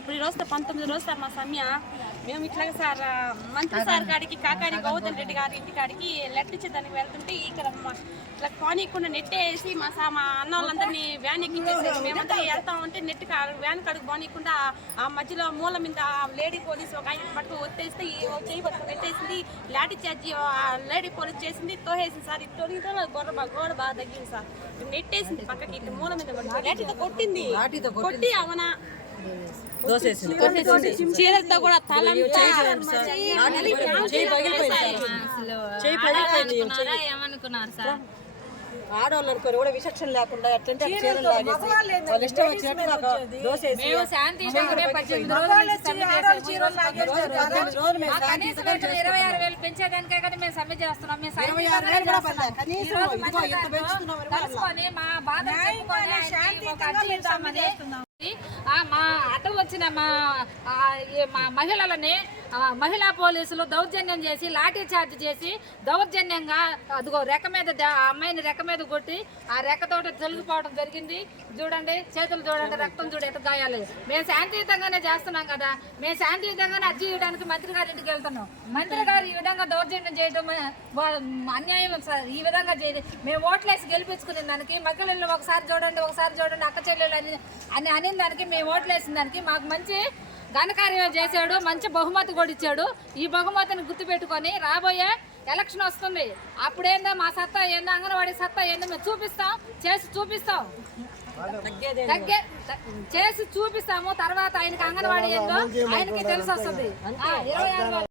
ఇప్పుడు ఈ రోజుతో పంతొమ్మిది రోజులు సార్ మా సమయ. మేము ఇట్లాగే సార్ మంత్రి సార్ కాడికి కాకాని గౌతమ్ రెడ్డి గారి ఇంటి కాడికి లెటర్ ఇచ్చేదానికి వెళ్తుంటే ఇక్కడ ఇట్లా పానీయకుండా నెట్ వేసి మా సా మా అన్న వాళ్ళందరినీ వ్యాన్ ఎక్కించేసి మేమంతా వెళ్తా ఉంటే నెట్ వ్యాన్ కాడికి పోనీయకుండా ఆ మధ్యలో మూల మీద లేడీ పోలీస్ ఒక ఆయన పట్టుకు ఒత్తేస్తే ఈ చేయి పట్టుకు నెట్టేసింది లాఠీ చార్జి ఆ లేడీ పోలీస్ చేసింది తోహేసింది సార్. ఇది తొలిగితే గొర్ర గోడ బాగా తగ్గింది సార్. నెట్టేసింది పక్కకి మూల మీద కొట్టింది. కొట్టి అవన? చీరలతో కూడా తలంతా ఏమనుకున్నారు సార్? ఆడవాళ్ళు విచక్షణ లేకుండా ఎట్లంటే అట్లా చీరలు లాగేసి వాళ్ళు ఇష్టం వచ్చినట్టు నాకు దోశ ఇరవై ఆరు వేలు పెంచేదానికే కదా మేము సమ్మె చేస్తున్నాం. మేము పెంచుతున్నాం మా బాధ ఆ, మా అడ్డ వచ్చిన మా ఈ మా మహిళలని మహిళా పోలీసులు దౌర్జన్యం చేసి లాఠీ చార్జ్ చేసి దౌర్జన్యంగా అదిగో రెక్క మీద ఆ అమ్మాయిని రెక్క మీద కొట్టి ఆ రెక్కతోటి తొలగిపోవడం జరిగింది. చూడండి చేతులు చూడండి రక్తం చూడ ఎంత గాయాలు. మేము శాంతియుతంగానే చేస్తున్నాం కదా. మేము శాంతియుతంగానే అర్జీ చేయడానికి మంత్రి గారి ఇంటికి వెళ్తున్నాం. మంత్రి గారు ఈ విధంగా దౌర్జన్యం చేయడం అన్యాయం సార్ ఈ విధంగా చేయడం మేము ఓట్లేసి గెలిపించుకునే దానికి మహిళలు ఒకసారి చూడండి ఒకసారి చూడండి అక్క చెల్లెలు అని అని అనిన దానికి మేము ఓట్లేసిన దానికి మాకు మంచి ఘనకార్యం చేశాడు మంచి బహుమతి కూడా ఇచ్చాడు. ఈ బహుమతిని గుర్తుపెట్టుకొని రాబోయే ఎలక్షన్ వస్తుంది. అప్పుడేందో మా సత్తా ఏందో అంగన్వాడీ సత్తా ఏందో మేము చూపిస్తాం చేసి చూపిస్తాం. తగ్గే చేసి చూపిస్తాము తర్వాత ఆయనకి అంగన్వాడీ ఏందో ఆయనకి తెలిసి వస్తుంది ఇరవై ఆరు